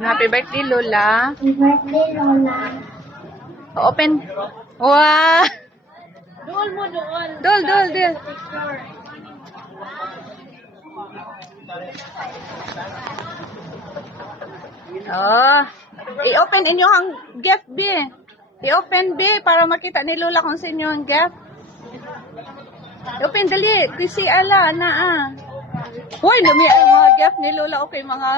Happy birthday, Lola. Happy birthday, Lola. Open. Wow! Doon mo doon. Dol. Oh. I-open inyo ang gift, B. I-open, B, para makita ni Lola kung sa inyo ang gift. I-open, dali. Kasi ala, Hoy, lumi ang mga gift ni Lola. Okay, mga...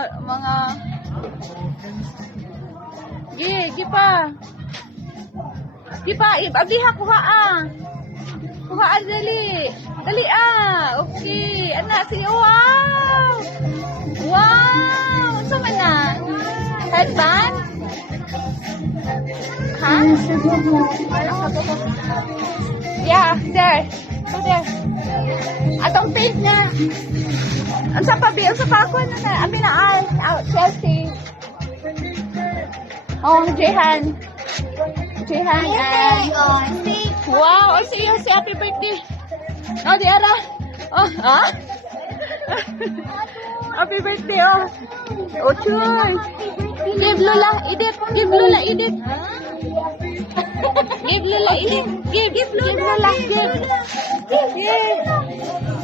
Gi pa. Abliha, kuha Kuha dali. Dali Okay. Anak, sige. Wow! Wow! Ano man na? Headband? Ha? Yeah, there. Go there. Atong paint na. Ang sa pa ako na. Abi na Chelsea. Oh, Jehan and... Wow! Oh, see happy birthday. Oh, Diara. Oh, ha? Happy birthday, oh. Oh, sure. Give Lola, Edith. Give Lola, Edith. Give Lola, Edith. Give Lola. Give.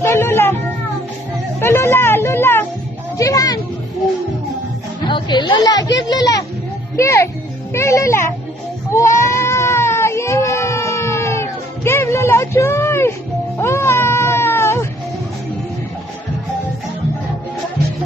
Sa Lola. Lola. Jehan. Okay, Lola. Give Lola. Here, Lola. Wow!